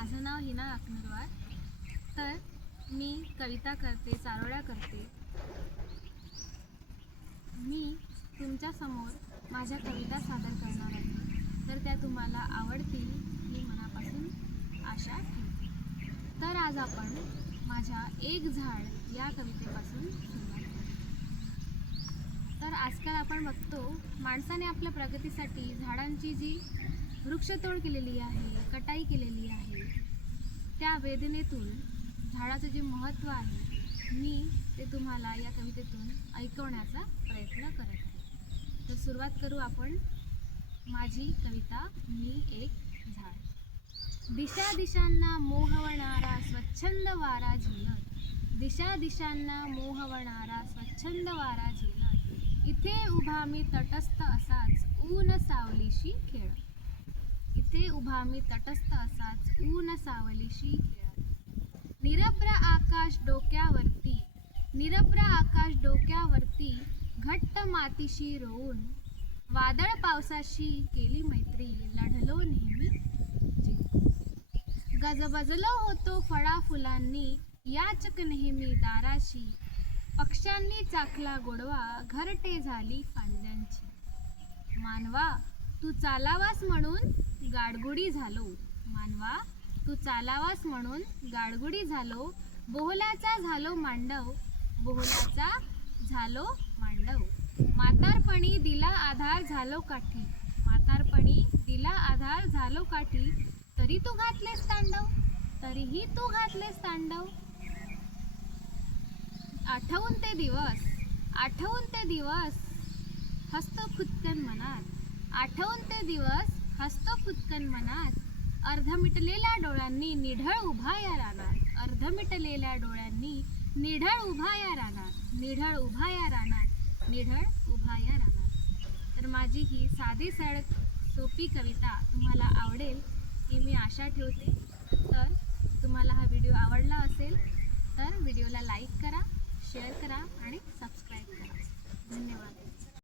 माझं नाव हिना अकनरवार. तर मी कविता करते चारोळ्या करते. मी तुमच्यासमोर माझ्या कविता सादर करणार आहे. तर त्या तुम्हाला आवडतील ही मनापासून आशा ठेवते. तर आज आपण माझ्या एक झाड या कवितेपासून सुरुवात तर आजकाल आपण बघतो माणसाने आपल्या प्रगतीसाठी झाडांची जी वृक्षतोड केलेली आहे कटाई केलेली आहे त्या वेदनेतून झाडाचं जे महत्त्व आहे मी ते तुम्हाला या कवितेतून ऐकवण्याचा प्रयत्न करत आहे. तर सुरुवात करू आपण. माझी कविता मी एक झाड. दिशा दिशांना मोहवणारा स्वच्छंद वारा झेलत. दिशा दिशांना मोहवणारा स्वच्छंद वारा झेलत. इथे उभा मी तटस्थ असाच ऊन सावलीशी खेळत. इथे उभा मी तटस्थ असाच ऊन सावलीशी खेळत निरभ्र आकाश डोक्यावरती निरभ्र आकाश डोक्यावरती घट्ट मातीशी रोवून वादळ पावसाशी केली मैत्री लढलो नेहमी. गजबजलो होतो फळा फुलांनी याचक नेहमी दाराशी. पक्ष्यांनी चाखला गोडवा घरटे झाली फांद्यांची. मानवा तू चालावास म्हणून? गाडगुडी झालो. मानवा तू चालावास म्हणून गाडगुडी झालो. बोहलाचा झालो मांडव बोहलाचा झालो मांडव. म्हातारपणी दिला आधार झालो काठी. म्हातारपणी दिला आधार झालो काठी. तरी तू घातलेस तांडव तरीही तू घातलेस तांडव. आठवून ते दिवस आठवून ते दिवस. हस्त खुदकन मनात. आठवून ते दिवस हसतो फुतकन मनात अर्ध मिटलेल्या डोळ्यांनी निढळ उभा या रानात अर्ध मिटलेल्या डोळ्यांनी निढळ उभा या रानात निढळ उभा या रानात निढळ उभा या रानात. तर माझी ही साधी सडक सोपी कविता तुम्हाला आवडेल ही मी आशा ठेवते. तर तुम्हाला हा व्हिडिओ आवडला असेल तर व्हिडिओला लाईक करा शेअर करा आणि सबस्क्राईब करा. धन्यवाद.